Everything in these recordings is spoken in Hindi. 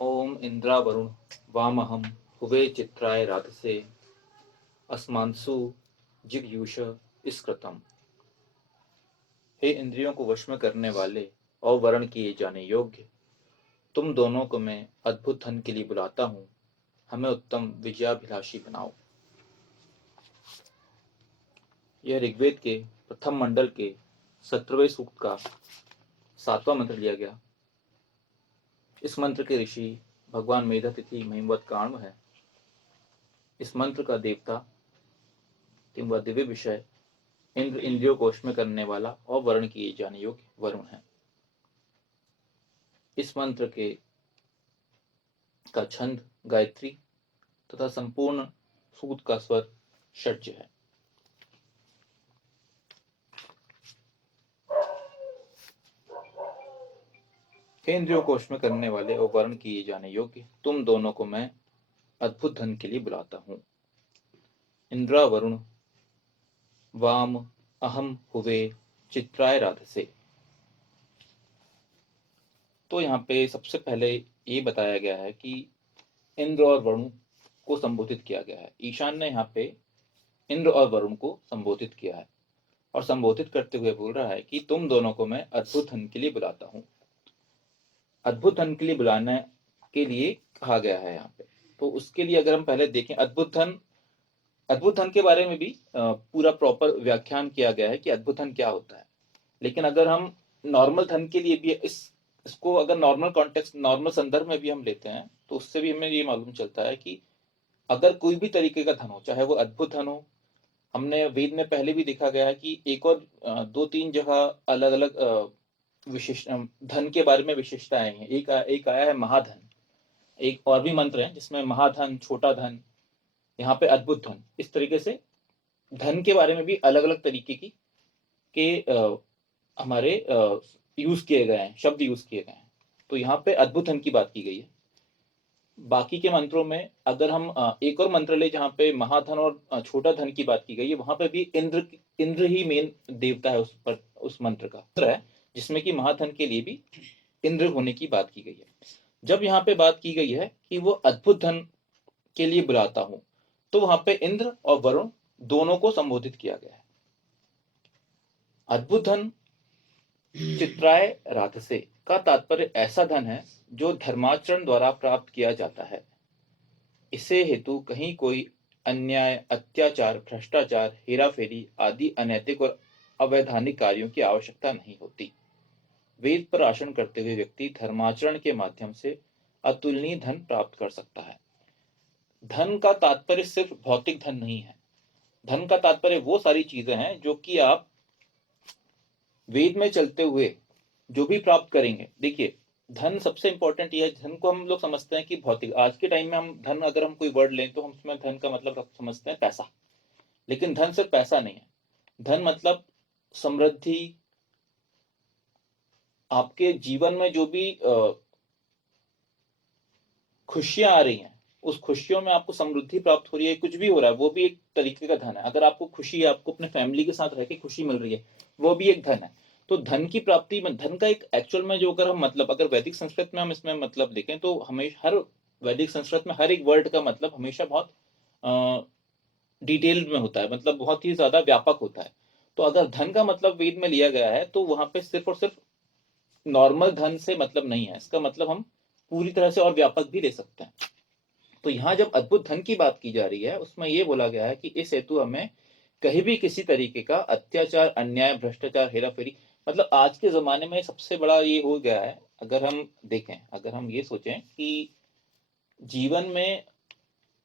ओम इंद्रावरुण वामहम हुवे चित्राय राधसे अस्मांसु जिगयूष स्कृतम। हे इंद्रियों को वश में करने वाले और वर्ण किए जाने योग्य, तुम दोनों को मैं अद्भुत धन के लिए बुलाता हूँ, हमें उत्तम विजयाभिलाषी बनाओ। यह ऋग्वेद के प्रथम मंडल के 17वें सूक्त का 7वां मंत्र लिया गया। इस मंत्र के ऋषि भगवान मेधातिथि महिमवत काण्व है। इस मंत्र का देवता किंवा दिव्य विषय इंद्र इंद्रियों को वश में करने वाला और वर्ण किए जाने योग्य वरुण है। इस मंत्र के का छंद गायत्री तथा संपूर्ण सूक्त का स्वर षड्ज है। हे इंद्रियों को वश में करने वाले और वर्ण किए जाने योग्य, तुम दोनों को मैं अद्भुत धन के लिए बुलाता हूँ। इंद्रा वरुण वाम अहम हुवे चित्राय राधसे। तो यहाँ पे सबसे पहले ये बताया गया है कि इंद्र और वरुण को संबोधित किया गया है। ईशान ने यहाँ पे इंद्र और वरुण को संबोधित किया है और संबोधित करते हुए बोल रहा है कि तुम दोनों को मैं अद्भुत धन के लिए बुलाता हूँ। अद्भुत धन के लिए बुलाने के लिए कहा गया है यहाँ पे। तो उसके लिए अगर हम पहले देखें अद्भुत धन के बारे में भी पूरा प्रॉपर व्याख्यान किया गया है कि अद्भुत धन क्या होता है। लेकिन अगर हम नॉर्मल धन के लिए भी इसको अगर नॉर्मल कॉन्टेक्स्ट नॉर्मल संदर्भ में भी हम लेते हैं तो उससे भी हमें ये मालूम चलता है कि अगर कोई भी तरीके का धन हो, चाहे वो अद्भुत धन हो, हमने वेद में पहले भी देखा गया है कि एक और 2-3 जगह अलग अलग विशिष्ट धन के बारे में विशेषताएं हैं। एक आया है महाधन, एक और भी मंत्र है जिसमें महाधन, छोटा धन, यहाँ पे अद्भुत धन। इस तरीके से धन के बारे में भी अलग अलग तरीके की के हमारे यूज किए गए हैं, शब्द यूज किए गए हैं। तो यहाँ पे अद्भुत धन की बात की गई है। बाकी के मंत्रों में अगर हम एक और मंत्र ले जहाँ पे महाधन और छोटा धन की बात की गई है, वहां पे भी इंद्र ही मेन देवता है उस मंत्र का है, जिसमें कि महाधन के लिए भी इंद्र होने की बात की गई है। जब यहाँ पे बात की गई है कि वो अद्भुत धन के लिए बुलाता हूं, तो वहां पे इंद्र और वरुण दोनों को संबोधित किया गया है। अद्भुत धन चित्राय राधसे का तात्पर्य ऐसा धन है जो धर्माचरण द्वारा प्राप्त किया जाता है। इसे हेतु कहीं कोई अन्याय, अत्याचार, भ्रष्टाचार, हेराफेरी आदि अनैतिक और अवैधानिक कार्यों की आवश्यकता नहीं होती। वेद पर आसन करते हुए व्यक्ति धर्माचरण के माध्यम से अतुलनीय धन प्राप्त कर सकता है। धन का तात्पर्य सिर्फ भौतिक धन नहीं है। धन का तात्पर्य वो सारी चीजें हैं जो कि आप वेद में चलते हुए जो भी प्राप्त करेंगे। देखिए, धन सबसे इंपॉर्टेंट ये है। धन को हम लोग समझते हैं कि भौतिक, आज के टाइम में हम धन, अगर हम कोई वर्ड लें तो हम उसमें धन का मतलब समझते हैं पैसा। लेकिन धन सिर्फ पैसा नहीं है। धन मतलब समृद्धि, आपके जीवन में जो भी खुशियां आ रही हैं, उस खुशियों में आपको समृद्धि प्राप्त हो रही है, कुछ भी हो रहा है, वो भी एक तरीके का धन है। अगर आपको खुशी है, आपको अपने फैमिली के साथ रह के खुशी मिल रही है, वो भी एक धन है। तो धन की प्राप्ति में, धन का एक एक्चुअल में जो अगर हम मतलब अगर वैदिक संस्कृत में हम इसमें मतलब देखें तो हमेशा हर वैदिक संस्कृत में हर एक वर्ड का मतलब हमेशा बहुत डिटेल में होता है, मतलब बहुत ही ज्यादा व्यापक होता है। तो अगर धन का मतलब वेद में लिया गया है तो वहां पे सिर्फ और सिर्फ नॉर्मल धन से मतलब नहीं है, इसका मतलब हम पूरी तरह से और व्यापक भी ले सकते हैं। तो यहाँ जब अद्भुत धन की बात की जा रही है, उसमें यह बोला गया है कि इस हेतु हमें कहीं भी किसी तरीके का अत्याचार, अन्याय, भ्रष्टाचार, हेराफेरी, मतलब आज के जमाने में सबसे बड़ा ये हो गया है। अगर हम देखें, अगर हम ये सोचें कि जीवन में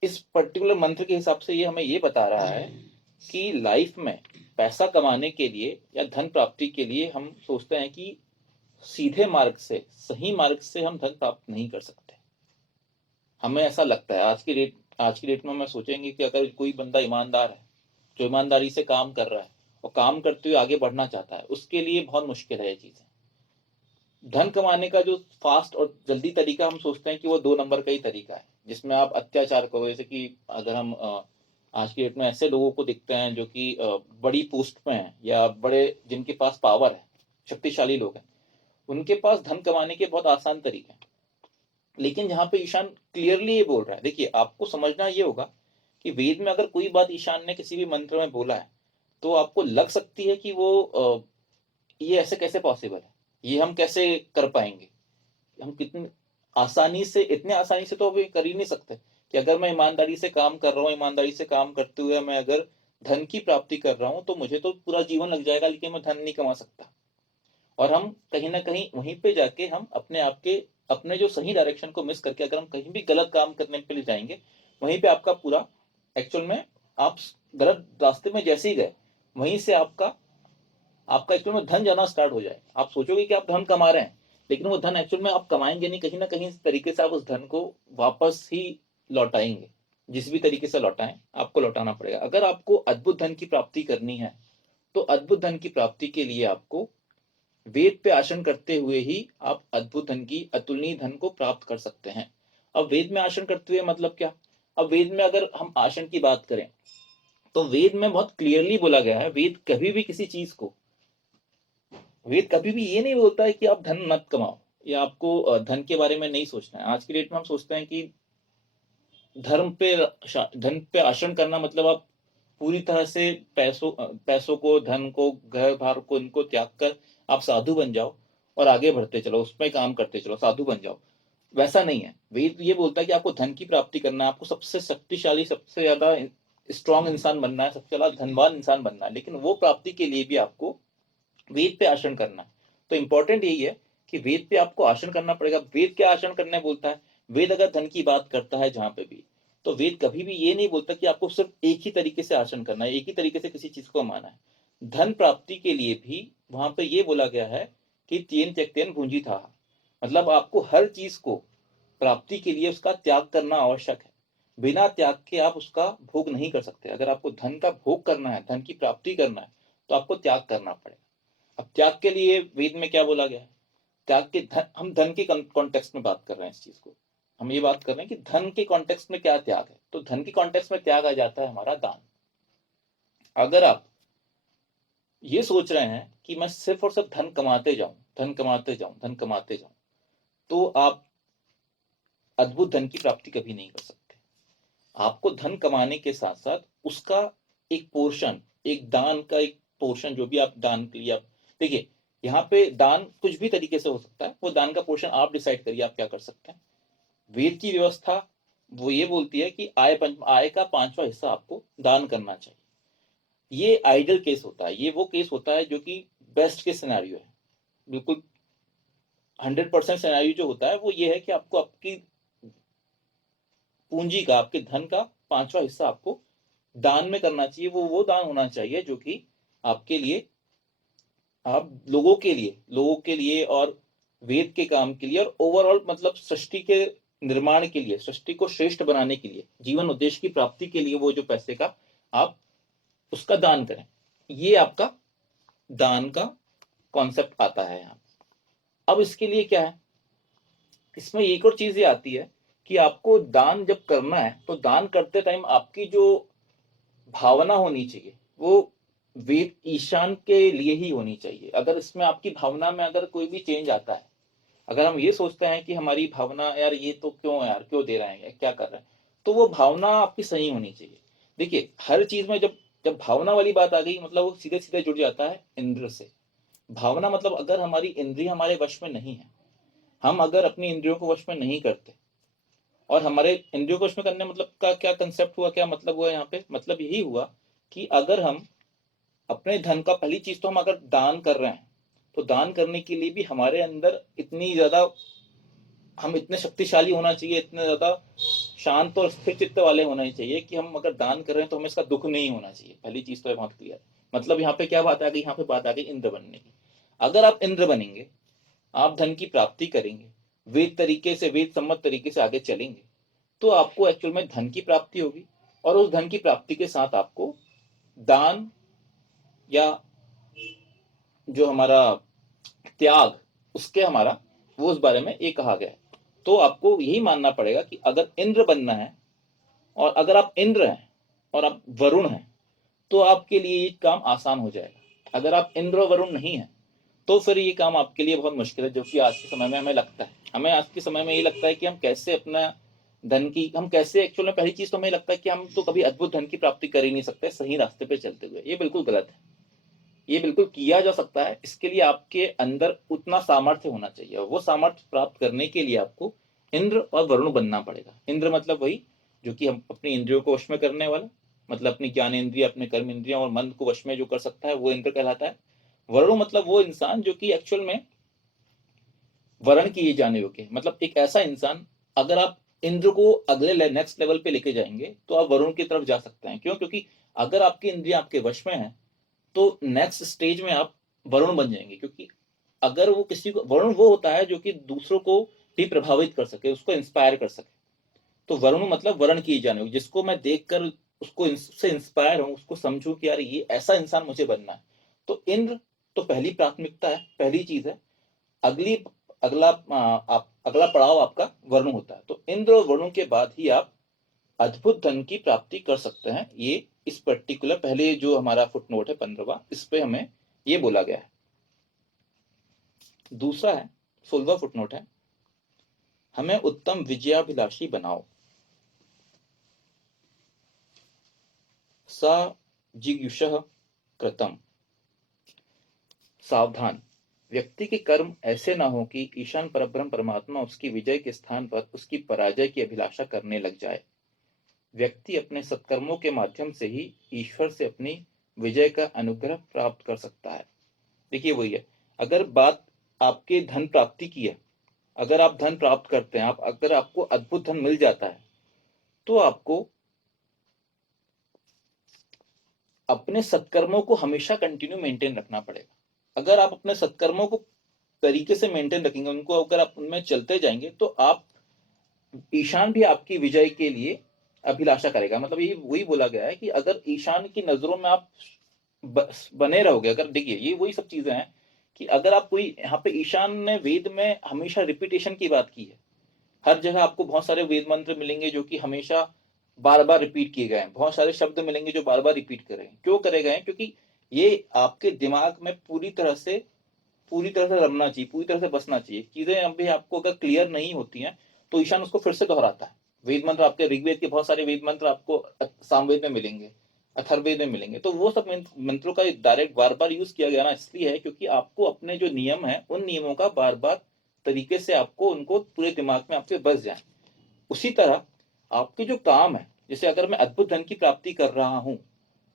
इस पर्टिकुलर मंत्र के हिसाब से ये हमें ये बता रहा है कि लाइफ में पैसा कमाने के लिए या धन प्राप्ति के लिए हम सोचते हैं कि सीधे मार्ग से, सही मार्ग से हम धन प्राप्त नहीं कर सकते। हमें ऐसा लगता है आज की डेट में हम सोचेंगे कि अगर कोई बंदा ईमानदार है, जो ईमानदारी से काम कर रहा है और काम करते हुए आगे बढ़ना चाहता है, उसके लिए बहुत मुश्किल है ये चीजें। धन कमाने का जो फास्ट और जल्दी तरीका हम सोचते हैं कि वो 2 नंबर का ही तरीका है, जिसमें आप अत्याचार करो। जैसे कि अगर हम आज की डेट में ऐसे लोगों को दिखते हैं जो कि बड़ी पोस्ट पे हैं या बड़े जिनके पास पावर है, शक्तिशाली लोग हैं, उनके पास धन कमाने के बहुत आसान तरीके हैं। लेकिन जहाँ पे ईशान क्लियरली ये बोल रहा है, देखिए आपको समझना ये होगा कि वेद में अगर कोई बात ईशान ने किसी भी मंत्र में बोला है, तो आपको लग सकती है कि वो ये ऐसे कैसे पॉसिबल है, ये हम कैसे कर पाएंगे, हम कितनी आसानी से, इतने आसानी से तो अभी कर ही नहीं सकते कि अगर मैं ईमानदारी से काम कर रहा हूँ, ईमानदारी से काम करते हुए मैं अगर धन की प्राप्ति कर रहा हूँ, तो मुझे तो पूरा जीवन लग जाएगा, लेकिन मैं धन नहीं कमा सकता। और हम कहीं ना कहीं वहीं पे जाके हम अपने आप के, अपने जो सही डायरेक्शन को मिस करके अगर हम कहीं भी गलत काम करने के लिए जाएंगे, वहीं पे आपका पूरा एक्चुअल में आप गलत रास्ते में जैसे ही गए, वहीं से आपका आपका एक्चुअल में धन जाना स्टार्ट हो जाए। आप सोचोगे कि आप धन कमा रहे हैं, लेकिन वो धन एक्चुअल में आप कमाएंगे नहीं, कहीं ना कहीं इस तरीके से आप उस धन को वापस ही लौटाएंगे। जिस भी तरीके से लौटाएं, आपको लौटाना पड़ेगा। अगर आपको अद्भुत धन की प्राप्ति करनी है, तो अद्भुत धन की प्राप्ति के लिए आपको वेद पे आसन करते हुए ही आप अद्भुत धन की, अतुलनीय धन को प्राप्त कर सकते हैं। अब वेद में आसन करते हुए मतलब क्या? अब वेद में अगर हम आसन की बात करें, तो वेद में बहुत क्लियरली बोला गया है, वेद कभी भी किसी चीज को, वेद कभी भी ये नहीं बोलता है कि आप धन मत कमाओ या आपको धन के बारे में नहीं सोचना है। आज की डेट में हम सोचते हैं कि धर्म पे धन पे आचरण करना मतलब आप पूरी तरह से पैसों को, धन को, घर बार को, इनको त्याग कर आप साधु बन जाओ और आगे बढ़ते चलो, उसमें काम करते चलो, साधु बन जाओ। वैसा नहीं है। वेद ये बोलता है कि आपको धन की प्राप्ति करना है, आपको सबसे शक्तिशाली, सबसे ज्यादा स्ट्रांग इंसान बनना है, सबसे ज्यादा धनवान इंसान बनना है, लेकिन वो प्राप्ति के लिए भी आपको वेद पे आचरण करना है। तो इंपॉर्टेंट यही है कि वेद पे आपको आचरण करना पड़ेगा। वेद क्या आचरण करने बोलता है? वेद अगर धन की बात करता है जहां पे भी, तो वेद कभी भी ये नहीं बोलता कि आपको सिर्फ एक ही तरीके से आचरण करना है, एक ही तरीके से किसी चीज को माना है। धन प्राप्ति के लिए भी वहां पे ये बोला गया है कि तेन त्यक्तेन भुंजी था, मतलब आपको हर चीज को प्राप्ति के लिए उसका त्याग करना आवश्यक है। बिना त्याग के आप उसका भोग नहीं कर सकते। अगर आपको धन का भोग करना है, धन की प्राप्ति करना है, तो आपको त्याग करना पड़ेगा। अब त्याग के लिए वेद में क्या बोला गया है? त्याग के धन, हम धन के कॉन्टेक्स्ट में बात कर रहे हैं इस चीज को, हम ये बात कर रहे हैं कि धन के कॉन्टेक्स्ट में क्या त्याग है। तो धन के कॉन्टेक्स्ट में त्याग आ जाता है हमारा दान। अगर आप ये सोच रहे हैं कि मैं सिर्फ और सिर्फ धन कमाते जाऊं, धन कमाते जाऊं, धन कमाते जाऊं, तो आप अद्भुत धन की प्राप्ति कभी नहीं कर सकते। आपको धन कमाने के साथ साथ उसका एक पोर्शन, एक दान का एक पोर्शन, जो भी आप दान के लिए आप, देखिए यहाँ पे दान कुछ भी तरीके से हो सकता है, वो दान का पोर्शन आप डिसाइड करिए आप क्या कर सकते हैं। वेद की व्यवस्था वो ये बोलती है कि आय का 5वां हिस्सा आपको दान करना चाहिए। ये आइडियल केस होता है, ये वो केस होता है जो कि बेस्ट के सिनेरियो है। बिल्कुल 100% सिनेरियो जो होता है वो ये है कि आपको आपकी पूंजी का, आपके धन का 5वां हिस्सा आपको दान में करना चाहिए। वो दान होना चाहिए जो कि आपके लिए, आप लोगों के लिए और वेद के काम के लिए और ओवरऑल मतलब सृष्टि के निर्माण के लिए, सृष्टि को श्रेष्ठ बनाने के लिए, जीवन उद्देश्य की प्राप्ति के लिए वो जो पैसे का आप उसका दान करें। ये आपका दान का कॉन्सेप्ट आता है यहाँ। अब इसके लिए क्या है, इसमें एक और चीज ये आती है कि आपको दान जब करना है, तो दान करते टाइम आपकी जो भावना होनी चाहिए वो वेद ईशान के लिए ही होनी चाहिए। अगर इसमें आपकी भावना में अगर कोई भी चेंज आता है, अगर हम ये सोचते हैं कि हमारी भावना, यार ये तो क्यों, यार क्यों दे रहे हैं, या क्या कर रहे हैं, तो वो भावना आपकी सही होनी चाहिए। देखिए हर चीज में जब जब भावना वाली बात आ गई, मतलब वो सीधे सीधे जुड़ जाता है इंद्र से। भावना मतलब अगर हमारी इंद्रिय हमारे वश में नहीं है, हम अगर अपनी इंद्रियों को वश में नहीं करते, और हमारे इंद्रियों को वश में करने मतलब का क्या कंसेप्ट हुआ, क्या मतलब हुआ यहाँ पे? मतलब यही हुआ कि अगर हम अपने धन का, पहली चीज तो हम अगर दान कर रहे हैं, तो दान करने के लिए भी हमारे अंदर इतनी ज्यादा, हम इतने शक्तिशाली होना चाहिए, इतने ज्यादा शांत और स्थिर चित्त वाले होना चाहिए कि हम अगर दान कर रहे हैं तो हमें इसका दुख नहीं होना चाहिए। पहली चीज तो है, बहुत क्लियर। मतलब यहाँ पे क्या बात आ गई? यहाँ पे बात आ गई इंद्र बनने की। अगर आप इंद्र बनेंगे, आप धन की प्राप्ति करेंगे, वेद तरीके से, वेद सम्मत तरीके से आगे चलेंगे, तो आपको एक्चुअल में धन की प्राप्ति होगी। और उस धन की प्राप्ति के साथ आपको दान या जो हमारा त्याग, उसके हमारा, वो उस बारे में ये कहा गया है। तो आपको यही मानना पड़ेगा कि अगर इंद्र बनना है, और अगर आप इंद्र हैं और आप वरुण हैं, तो आपके लिए ये काम आसान हो जाएगा। अगर आप इंद्र और वरुण नहीं है, तो फिर ये काम आपके लिए बहुत मुश्किल है, जो कि आज के समय में हमें लगता है। हमें आज के समय में ये लगता है कि हम कैसे अपना धन की, हम कैसे, एक्चुअल में पहली चीज तो हमें लगता है कि हम तो कभी अद्भुत धन की प्राप्ति कर ही नहीं सकते सही रास्ते पे चलते हुए। ये बिल्कुल गलत है। ये बिल्कुल किया जा सकता है, इसके लिए आपके अंदर उतना सामर्थ्य होना चाहिए, और वो सामर्थ्य प्राप्त करने के लिए आपको इंद्र और वरुण बनना पड़ेगा। इंद्र मतलब वही जो कि हम अपनी इंद्रियों को वश में करने वाला, मतलब अपनी ज्ञान इंद्रिय, अपने कर्म इंद्रियों और मन को वश में जो कर सकता है वो इंद्र कहलाता है। वरुण मतलब वो इंसान जो कि एक्चुअल में वर्ण किए जाने योग्य है, मतलब एक ऐसा इंसान, अगर आप इंद्र को अगले नेक्स्ट लेवल पे लेके जाएंगे तो आप वरुण की तरफ जा सकते हैं। क्यों? क्योंकि अगर आपकी इंद्रियां आपके वश में है तो नेक्स्ट स्टेज में आप वरुण बन जाएंगे। क्योंकि अगर वो किसी को, वरुण वो होता है जो कि दूसरों को भी प्रभावित कर सके, उसको इंस्पायर कर सके। तो वरुण मतलब वर्ण किए जाने योग्य, जिसको मैं देखकर उसको उससे इंस्पायर हूं, उसको समझूं कि यार ये ऐसा इंसान मुझे बनना है। तो इंद्र तो पहली प्राथमिकता है, पहली चीज है। अगली अगला आप अगला पड़ाव आपका वरुण होता है। तो इंद्र और वरुण के बाद ही आप अद्भुत धन की प्राप्ति कर सकते हैं। ये इस पर्टिकुलर पहले जो हमारा फुटनोट है 15वां, इस पे हमें ये बोला गया है। दूसरा है 16वां फुटनोट है, हमें उत्तम विजयाभिलाषी बनाओ। सा जिगुषः कृतम। सावधान, व्यक्ति के कर्म ऐसे ना हो कि ईशान परब्रह्म परमात्मा उसकी विजय के स्थान पर उसकी पराजय की अभिलाषा करने लग जाए। व्यक्ति अपने सत्कर्मों के माध्यम से ही ईश्वर से अपनी विजय का अनुग्रह प्राप्त कर सकता है। देखिए वही है, अगर बात आपके धन प्राप्ति की है, अगर आप धन प्राप्त करते हैं, आप अगर आपको अद्भुत धन मिल जाता है, तो आपको अपने सत्कर्मों को हमेशा कंटिन्यू मेंटेन रखना पड़ेगा। अगर आप अपने सत्कर्मों को तरीके से मेंटेन रखेंगे, उनको अगर आप उनमें चलते जाएंगे, तो आप, ईशान भी आपकी विजय के लिए अभिलाषा करेगा। मतलब ये वही बोला गया है कि अगर ईशान की नजरों में आप बने रहोगे, अगर देखिए ये वही सब चीजें हैं कि अगर आप कोई, यहाँ पे ईशान ने वेद में हमेशा रिपीटेशन की बात की है। हर जगह आपको बहुत सारे वेद मंत्र मिलेंगे जो कि हमेशा बार बार रिपीट किए गए हैं। बहुत सारे शब्द मिलेंगे जो बार बार रिपीट कर रहे हैं। क्यों करे गए हैं? क्योंकि ये आपके दिमाग में पूरी तरह से रमना चाहिए, पूरी तरह से बसना चाहिए। चीजें अभी आपको अगर क्लियर नहीं होती हैं तो ईशान उसको फिर से दोहराता है। वेद मंत्र आपके, ऋग्वेद के बहुत सारे वेद मंत्र आपको सामवेद में मिलेंगे, अथर्ववेद में मिलेंगे। तो वो सब मंत्रों का डायरेक्ट बार बार यूज किया गया ना, इसलिए है क्योंकि आपको अपने जो नियम है उन नियमों का बार बार तरीके से आपको उनको पूरे दिमाग में आपके बस जाए। उसी तरह आपके जो काम है, जैसे अगर मैं अद्भुत धन की प्राप्ति कर रहा हूं,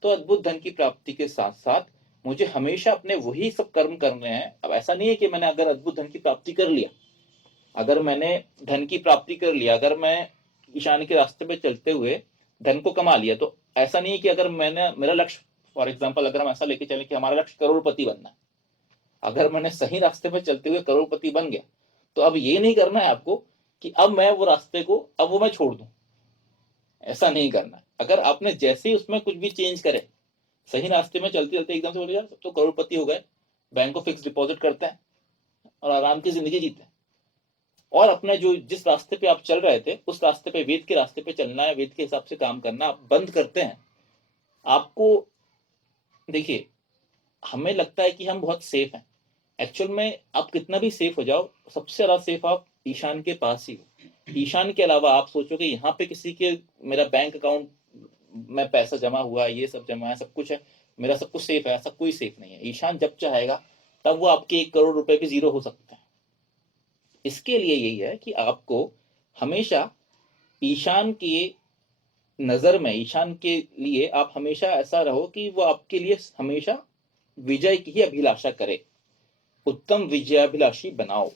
तो अद्भुत धन की प्राप्ति के साथ साथ मुझे हमेशा अपने वही सब कर्म करने हैं। अब ऐसा नहीं है कि मैंने अगर अद्भुत धन की प्राप्ति कर लिया, अगर मैंने धन की प्राप्ति कर लिया, अगर मैं ईशान के रास्ते पे चलते हुए धन को कमा लिया, तो ऐसा नहीं है कि अगर मैंने, मेरा लक्ष्य, फॉर एग्जाम्पल अगर हम ऐसा लेके चले कि हमारा लक्ष्य करोड़पति बनना है, अगर मैंने सही रास्ते पे चलते हुए करोड़पति बन गया, तो अब ये नहीं करना है आपको कि अब मैं वो रास्ते को, अब वो मैं छोड़ दूं। ऐसा नहीं करना है। अगर आपने जैसे ही उसमें कुछ भी चेंज करे, सही रास्ते में चलते चलते एकदम से बोले यार तो करोड़पति हो गए, बैंक को फिक्स डिपॉजिट करते हैं और आराम की जिंदगी जीते हैं, और अपने जो जिस रास्ते पे आप चल रहे थे उस रास्ते पे, वेद के रास्ते पे चलना है, वेद के हिसाब से काम करना आप बंद करते हैं, आपको, देखिए, हमें लगता है कि हम बहुत सेफ हैं। एक्चुअल में आप कितना भी सेफ हो जाओ, सबसे ज्यादा सेफ आप ईशान के पास ही हो। ईशान के अलावा आप सोचो कि यहाँ पे किसी के, मेरा बैंक अकाउंट में पैसा जमा हुआ है, ये सब जमा है, सब कुछ है, मेरा सब कुछ सेफ है, ऐसा कोई सेफ नहीं है। ईशान जब चाहेगा तब वो आपके 1 करोड़ रुपए भी जीरो हो सकते हैं। इसके लिए यही है कि आपको हमेशा ईशान के नजर में, ईशान के लिए आप हमेशा ऐसा रहो कि वो आपके लिए हमेशा विजय की ही अभिलाषा करे। उत्तम विजयाभिलाषी बनाओ।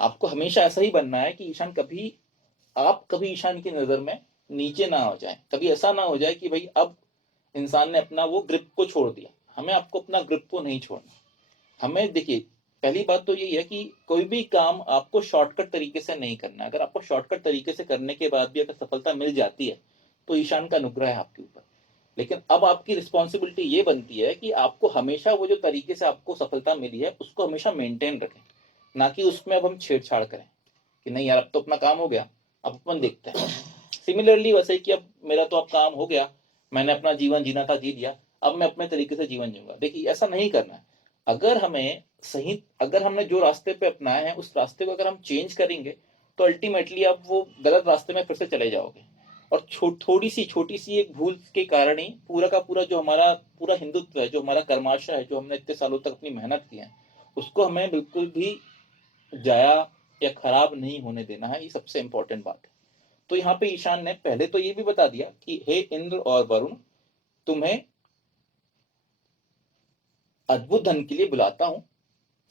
आपको हमेशा ऐसा ही बनना है कि ईशान कभी, आप कभी ईशान की नजर में नीचे ना हो जाए। कभी ऐसा ना हो जाए कि भाई अब इंसान ने अपना वो ग्रिप को छोड़ दिया। हमें, आपको अपना ग्रिप को नहीं छोड़ना। हमें, देखिए, पहली बात तो यही है कि कोई भी काम आपको शॉर्टकट तरीके से नहीं करना। अगर आपको शॉर्टकट तरीके से करने के बाद भी अगर सफलता मिल जाती है तो ईशान का अनुग्रह है आपके ऊपर। लेकिन अब आपकी रिस्पॉन्सिबिलिटी ये बनती है कि आपको हमेशा वो जो तरीके से आपको सफलता मिली है उसको हमेशा मेंटेन रखें, ना कि उसमें अब हम छेड़छाड़ करें कि नहीं यार अब तो अपना काम हो गया, अब अपन देखते हैं। सिमिलरली वैसे ही कि अब मेरा तो अब काम हो गया, मैंने अपना जीवन जीना था जी लिया, अब मैं अपने तरीके से जीवन जीऊंगा। देखिए ऐसा नहीं करना है। अगर हमने जो रास्ते पे अपनाया है उस रास्ते को अगर हम चेंज करेंगे तो अल्टीमेटली आप वो गलत रास्ते में फिर से चले जाओगे। और थोड़ी सी छोटी सी एक भूल के कारण ही पूरा का पूरा जो हमारा पूरा हिंदुत्व है, जो हमारा कर्माशय है, जो हमने इतने सालों तक अपनी मेहनत की है, उसको हमें बिल्कुल भी जाया या खराब नहीं होने देना है। ये सबसे इंपॉर्टेंट बात है। तो यहाँ पे ईशान ने पहले तो ये भी बता दिया कि हे इंद्र और वरुण, तुम्हें अद्भुत धन के लिए बुलाता हूं।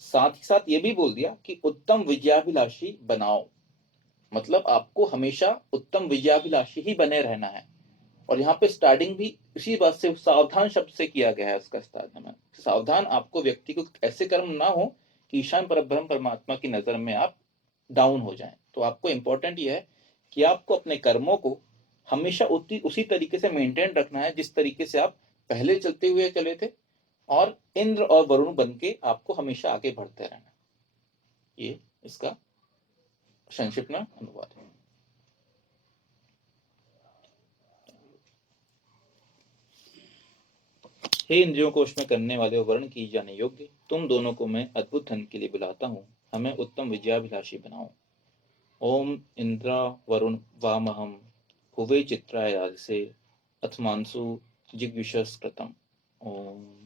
साथ ही साथ ये भी बोल दिया कि उत्तम विजयाभिलाषी बनाओ, मतलब आपको हमेशा उत्तम विजयाभिलाषी ही बने रहना है। और यहाँ पे स्टार्टिंग भी इसी बात से सावधान शब्द से किया गया है। उसका स्टार्टिंग में सावधान, आपको व्यक्ति को ऐसे कर्म ना हो कि ईशान परब्रह्म परमात्मा की नजर में आप डाउन हो जाएं। तो आपको इंपॉर्टेंट ये है कि आपको अपने कर्मों को हमेशा उसी तरीके से मेंटेन रखना है जिस तरीके से आप पहले चलते हुए चले थे, और इंद्र और वरुण बन के आपको हमेशा आगे बढ़ते रहना। ये इसका संक्षिप्त में अनुवाद है। हे इंद्रियों को वश में करने वाले वर्ण की जाने योग्य, तुम दोनों को मैं अद्भुत धन के लिए बुलाता हूँ। हमें उत्तम विजयाभिलाषी बनाओ। ओम इंद्रा वरुण वामहम हुवे चित्राय राजसे अथमांसु जिग्विषस्कृतम। ओम।